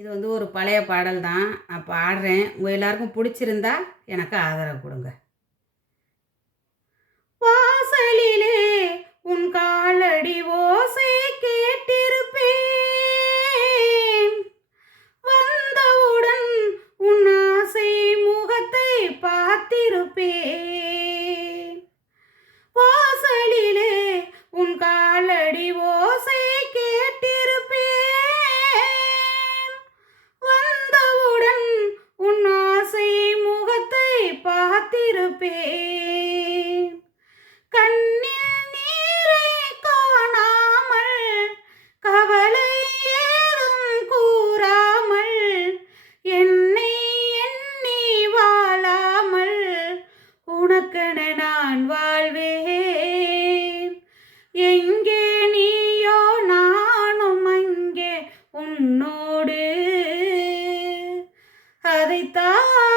இது வந்து ஒரு பழைய பாடல் தான். நான் பாடுறேன். உங்க எல்லாருக்கும் புடிச்சிருந்தா எனக்கு ஆதரவு குடுங்க. வாசலிலே உன் காலடி ஓசை கேட்டிருப்பேன். வந்தவுடன் உன் ஆசை முகத்தை பார்த்திருப்பேன். வாசலிலே உன் காலடி ஓசை கேட்டிருப்பேன். வந்தவுடன் உன் ஆசை முகத்தை பார்த்திருப்பேன். கண்ணில் நீரை காணாமல் கவலை ஏதும் கூறாமல் என்னை எண்ணி வாழாமல் உனக்கென நான் வாழ்வேன். எங்கே நீயோ நானும் அங்கே உன்னோடு. அதைத்தான்